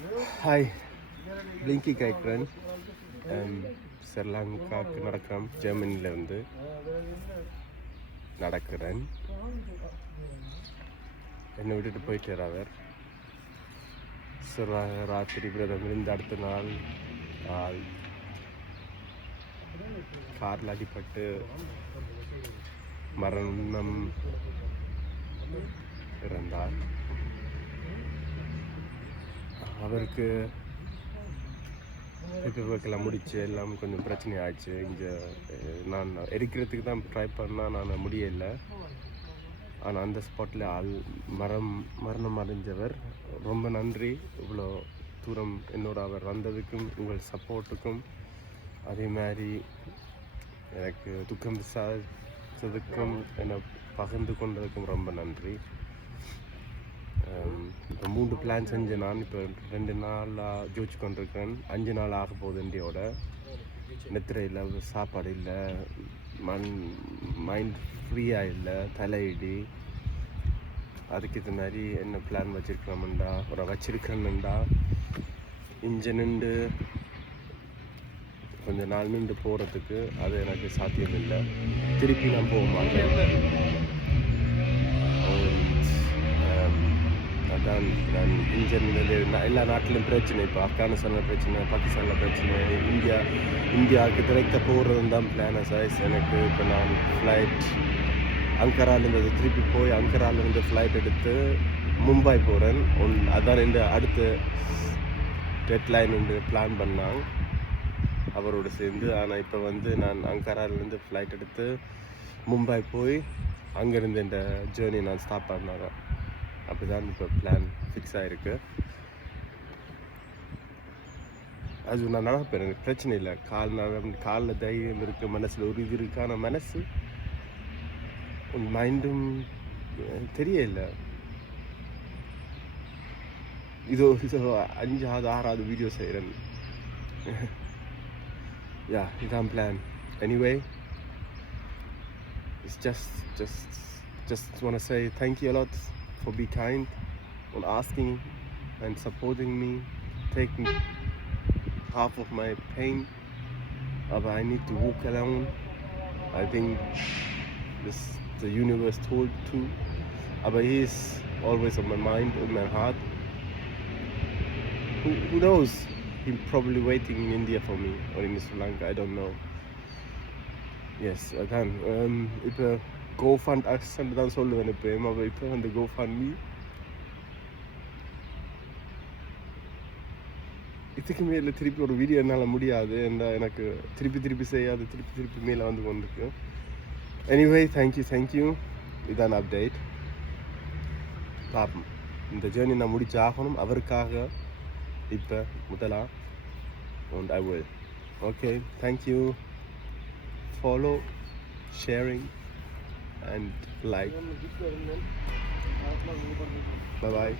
Hi, பிளிங்கி கேட்குறேன். ஸ்ரீலங்காவுக்கு நடக்கிறேன். ஜெர்மனிலேருந்து நடக்கிறேன். என்னை விட்டுட்டு போயிட்டார் அவர். ராத்திரி விரதம் இருந்து அடுத்த நாள் காரில் அடிபட்டு மரணம் இறந்தார். அவருக்கு பேப்பர்லாம் முடிச்சு எல்லாம் கொஞ்சம் பிரச்சனை ஆயிடுச்சு. இங்கே நான் எரிக்கிறதுக்கு தான் ட்ரை பண்ணால் நான் முடியலை. ஆனால் அந்த ஸ்பாட்டில் மரணம் அடைஞ்சவர். ரொம்ப நன்றி இவ்வளோ தூரம் என்னோட அவர் வந்ததுக்கும் உங்கள் சப்போர்ட்டுக்கும் அதே மாதிரி எனக்கு துக்கம் விசாரித்ததுக்கும் என்னை பகிர்ந்து கொண்டதுக்கும் ரொம்ப நன்றி. இப்போ 3 பிளான் செஞ்சேன். நான் இப்போ 2 நாளாக ஜோதிச்சு கொண்டிருக்கிறேன். 5 நாள் ஆக போகுது. இந்தியோட நெத்திரை இல்லை, சாப்பாடு இல்லை, மைண்ட் ஃப்ரீயாக இல்லை, தலையிடி. அதுக்கு இது மாதிரி என்ன பிளான் வச்சுருக்கேன்னுண்டா இங்கே நின்று கொஞ்சம் நாள் நின்று போகிறதுக்கு அது எனக்கு சாத்தியம் இல்லை. திருப்பி நான் போக மாட்டேன். அதான் நான் இந்தியன்ல எல்லா நாட்டிலும் பிரச்சனை. இப்போ ஆப்கானிஸ்தானில் பிரச்சனை, பாகிஸ்தானில் பிரச்சனை, இந்தியாவுக்கு டிரெக்டாக போகிறது தான் பிளான சைஸ் எனக்கு. இப்போ நான் ஃப்ளைட் அங்கராலேருந்து திருப்பி போய் அங்கராலேருந்து ஃப்ளைட் எடுத்து மும்பை போகிறேன். அதான் இந்த அடுத்த டெட்லைன் பிளான் பண்ணாங்க அவரோடு சேர்ந்து. ஆனால் இப்போ நான் அங்கராலேருந்து ஃப்ளைட் எடுத்து மும்பை போய் அங்கேருந்து இந்த ஜேர்னி நான் ஸ்டார்ட் பண்ணாங்க. அப்படி தான் இப்போ பிளான் ஃபிக்ஸ் ஆகிருக்கு. அது நான் நடப்பேன், எனக்கு பிரச்சனை இல்லை. காலில் தைரியம் இருக்குது, மனசில் ஒரு இது இருக்குது. ஆனால் மனசு மைண்டும் தெரியல. இதோ 5வது 6வது வீடியோ செய்கிறேன். இதான் plan. Anyway, it's just want to say thank you a lot for being kind and asking and supporting me, taking half of my pain. But I need to walk alone. I think the universe told to. But he is always on my mind, on my heart. Who knows? He's probably waiting in India for me or in Sri Lanka. I don't know. Yes, அதான் இப்போ GoFund அக்சன்ட் தான் சொல்லுவேன் எப்போயும். அப்போ இப்போ GoFundMe இதுக்கு மேலே திருப்பி ஒரு வீடியோ என்னால் முடியாது. எனக்கு திருப்பி செய்யாது, திருப்பி மேலே வந்து கொண்டிருக்கு. Anyway, thank you. இதான் அப்டேட். பார்ப்போம். இந்த ஜேர்னி நான் முடிச்சு ஆகணும் அவருக்காக. இப்போ முதலா and I will. Okay, thank you. Follow, sharing and like. Bye bye.